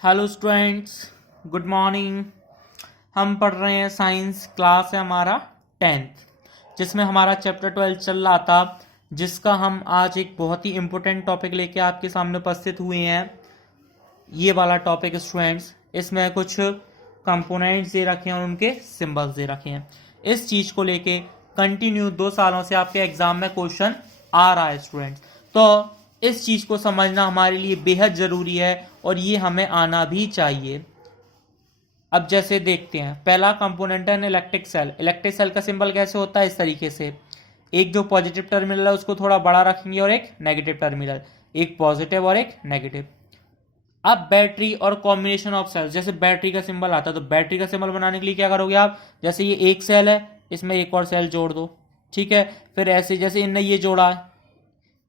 Hello students, good morning. हम पढ़ रहे हैं साइंस, क्लास है हमारा 10th, जिसमें हमारा चैप्टर 12 चल रहा था, जिसका हम आज एक बहुत ही इम्पोर्टेंट टॉपिक लेके आपके सामने उपस्थित हुए हैं। ये वाला टॉपिक स्टूडेंट्स, इसमें कुछ कंपोनेंट्स दे रखे हैं और उनके सिंबल्स दे रखे हैं। इस चीज़ को लेके कंटिन्यू 2 सालों से आपके एग्जाम में क्वेश्चन आ रहा है स्टूडेंट्स, तो इस चीज़ को समझना हमारे लिए बेहद ज़रूरी है और ये हमें आना भी चाहिए। अब जैसे देखते हैं, पहला कंपोनेंट है इलेक्ट्रिक सेल। इलेक्ट्रिक सेल का सिंबल कैसे होता है? इस तरीके से, एक जो पॉजिटिव टर्मिनल है उसको थोड़ा बड़ा रखेंगे और एक नेगेटिव टर्मिनल, एक पॉजिटिव और एक नेगेटिव। अब बैटरी और कॉम्बिनेशन ऑफ सेल्स, जैसे बैटरी का सिंबल आता है तो बैटरी का सिंबल बनाने के लिए क्या करोगे आप? जैसे ये एक सेल है, इसमें एक और सेल जोड़ दो, ठीक है। फिर ऐसे जैसे इनने ये जोड़ा है,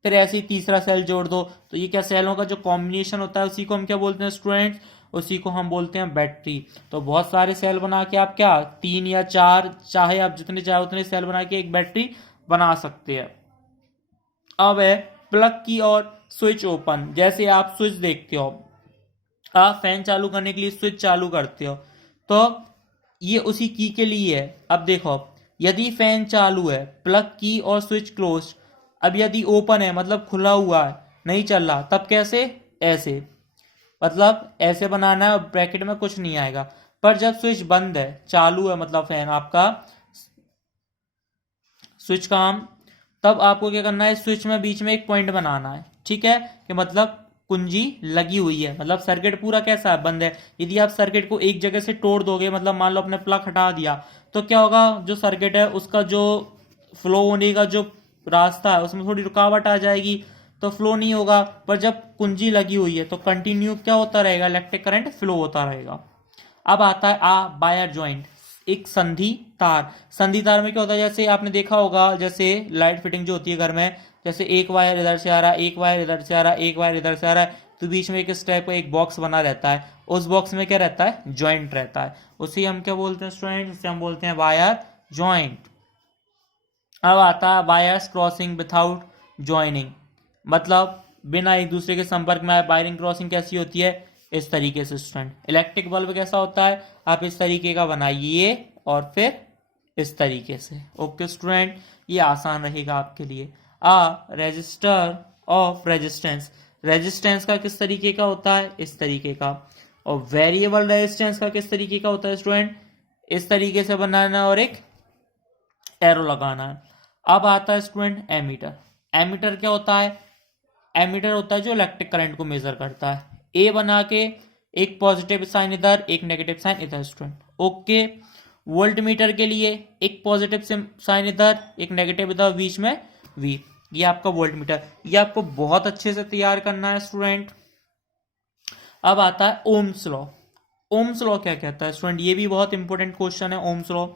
फिर ऐसे ही तीसरा सेल जोड़ दो, तो ये क्या सेलों का जो कॉम्बिनेशन होता है उसी को हम क्या बोलते हैं स्टूडेंट्स? उसी को हम बोलते हैं बैटरी। तो बहुत सारे सेल बना के आप क्या 3 या 4, चाहे आप जितने चाहे उतने सेल बना के एक बैटरी बना सकते हैं। अब है प्लग की और स्विच ओपन। जैसे आप स्विच देखते हो, आप फैन चालू करने के लिए स्विच चालू करते हो, तो ये उसी की के लिए है। अब देखो, यदि फैन चालू है, प्लग की और स्विच क्लोज, अब यदि ओपन है मतलब खुला हुआ है, नहीं चल रहा, तब कैसे? ऐसे, मतलब ऐसे बनाना है और ब्रैकेट में कुछ नहीं आएगा। पर जब स्विच बंद है, चालू है मतलब फैन आपका स्विच काम, तब आपको क्या करना है? स्विच में बीच में एक पॉइंट बनाना है, ठीक है, कि मतलब कुंजी लगी हुई है, मतलब सर्किट पूरा कैसा है? बंद है। यदि आप सर्किट को एक जगह से तोड़ दोगे, मतलब मान लो अपने प्लग हटा दिया, तो क्या होगा? जो सर्किट है उसका जो फ्लो होने का जो रास्ता है उसमें थोड़ी रुकावट आ जाएगी, तो फ्लो नहीं होगा। पर जब कुंजी लगी हुई है तो कंटिन्यू क्या होता रहेगा? इलेक्ट्रिक करंट फ्लो होता रहेगा। अब आता है वायर ज्वाइंट, एक संधि तार। संधि तार में क्या होता है? जैसे आपने देखा होगा, जैसे लाइट फिटिंग जो होती है घर में, जैसे एक वायर इधर से आ रहा है, एक वायर इधर से आ रहा है, एक वायर इधर से आ रहा है, तो बीच में एक इस टाइप का एक बॉक्स बना रहता है। उस बॉक्स में क्या रहता है? ज्वाइंट रहता है। उसी हम क्या बोलते हैं स्टूडेंट? उसे हम बोलते हैं वायर ज्वाइंट। अब आता है वायर्स क्रॉसिंग विथआउट ज्वाइनिंग, मतलब बिना एक दूसरे के संपर्क में आए। वायरिंग क्रॉसिंग कैसी होती है? इस तरीके से स्टूडेंट। इलेक्ट्रिक बल्ब कैसा होता है? आप इस तरीके का बनाइए और फिर इस तरीके से। ओके स्टूडेंट, ये आसान रहेगा आपके लिए। Resistor of resistance. रेजिस्टेंस का किस तरीके का होता है? इस तरीके का। और वेरिएबल रेजिस्टेंस का किस तरीके का होता है स्टूडेंट? इस तरीके से बनाना और एक एरो लगाना है। अब आता है स्टूडेंट एमीटर। एमीटर क्या होता है? एमीटर होता है जो इलेक्ट्रिक करंट को मेजर करता है। ए बना के एक पॉजिटिव साइन इधर, एक नेगेटिव साइन इधर स्टूडेंट। ओके। वोल्ट मीटर के लिए एक पॉजिटिव साइन इधर, एक नेगेटिव इधर, बीच में वी। ये आपका वोल्ट मीटर। ये आपको बहुत अच्छे से तैयार करना है स्टूडेंट। अब आता है ओम्स लॉ। ओम्स लॉ क्या कहता है स्टूडेंट? ये भी बहुत इंपॉर्टेंट क्वेश्चन है। Ohm's law,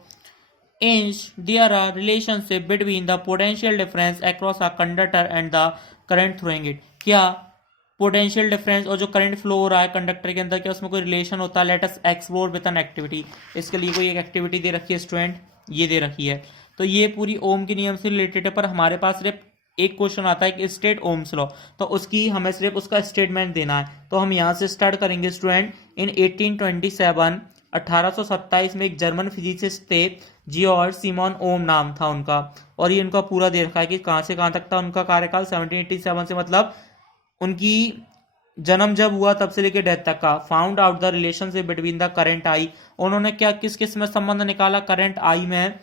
Hence, there are relationship between the potential difference across a conductor and the current flowing it. क्या पोटेंशियल डिफरेंस और जो करंट फ्लो हो रहा है कंडक्टर के अंदर, क्या उसमें कोई रिलेशन होता है? Let us explore with an activity. इसके लिए कोई एक एक्टिविटी दे रखी है स्टूडेंट, ये दे रखी है। तो ये पूरी ओम के नियम से रिलेटेड है, पर हमारे पास सिर्फ एक क्वेश्चन आता है कि स्टेट ओम्स लॉ, तो उसकी हमें सिर्फ उसका स्टेटमेंट देना है। तो हम यहाँ से स्टार्ट करेंगे स्टूडेंट। इन 1827, 1827 में एक जर्मन फिजिसिस्ट थे, जियोर्ज सिमोन ओम नाम था उनका, और ये उनका पूरा दे रखा है कि कहाँ से कहाँ तक था उनका कार्यकाल। 1787 से, मतलब उनकी जन्म जब हुआ तब से लेकर डेथ तक का। Found out the relationship between the current I. उन्होंने क्या किस किस में संबंध निकाला? करंट आई में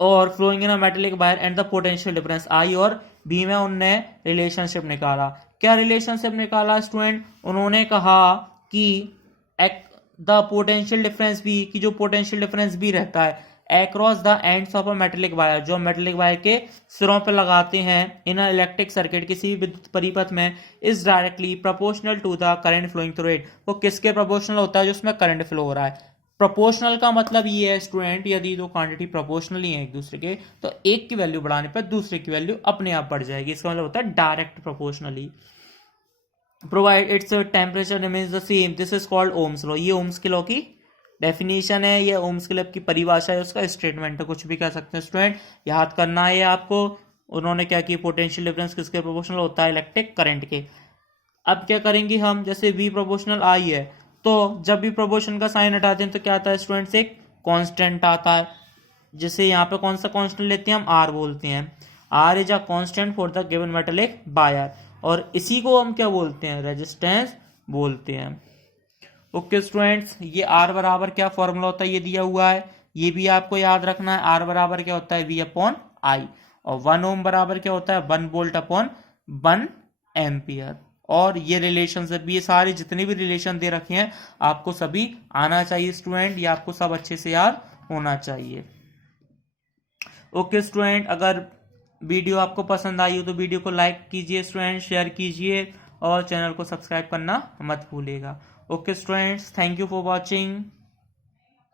और flowing in a metallic wire and the potential difference I और बी में उनने रिलेशनशिप निकाला। क्या रिलेशनशिप निकाला स्टूडेंट? उन्होंने कहा कि द पोटेंशियल डिफरेंस बी, की जो पोटेंशियल डिफरेंस बी रहता है across the ends of a metallic wire, जो मेटेलिक वायर के सिरों पर लगाते हैं इन अ इलेक्ट्रिक सर्किट, किसी भी विद्युत परिपथ में, is directly proportional to the current flowing through it. वो किसके प्रोपोर्शनल होता है? जो उसमें करंट फ्लो हो रहा है। प्रोपोर्शनल का मतलब ये है स्टूडेंट, यदि दो क्वांटिटी प्रोपोर्शनली है एक दूसरे के, तो एक की वैल्यू बढ़ाने पर दूसरे की वैल्यू अपने आप बढ़ जाएगी। इसका मतलब होता है direct proportionally. Provide its temperature remains the same, this is called Ohm's law. ये ओम्स के लॉ की डेफिनेशन है, ये ओम्स के लॉ की परिभाषा है, उसका स्टेटमेंट है, कुछ भी कह सकते हैं स्टूडेंट। याद करना है आपको। उन्होंने क्या किया? पोटेंशियल डिफरेंस किसके प्रोपोर्शनल होता है? इलेक्ट्रिक करंट के। अब क्या करेंगे हम, जैसे v प्रोपोर्शनल i है, तो जब भी प्रोपोर्शन का साइन हटाते हैं तो क्या आता है स्टूडेंट्स, एक कांस्टेंट आता है। जैसे यहाँ पे कौन सा कांस्टेंट लेते हैं हम, r बोलते हैं। r is a constant for the given metallic wire, और इसी को हम क्या बोलते हैं, रेजिस्टेंस बोलते हैं। ओके स्टूडेंट्स, ये आर बराबर क्या फॉर्मूला होता है ये दिया हुआ है, ये भी आपको याद रखना है। आर बराबर क्या होता है, वी अपॉन आई, और 1 ओम बराबर क्या होता है, 1 वोल्ट अपॉन 1 एम्पियर। और ये रिलेशनशिप, ये सारे जितने भी रिलेशन दे रखे हैं आपको सभी आना चाहिए स्टूडेंट, ये आपको सब अच्छे से याद होना चाहिए। ओके स्टूडेंट, अगर वीडियो आपको पसंद आई हो तो वीडियो को लाइक कीजिए स्टूडेंट, शेयर कीजिए और चैनल को सब्सक्राइब करना मत भूलिएगा। Okay students, thank you for watching.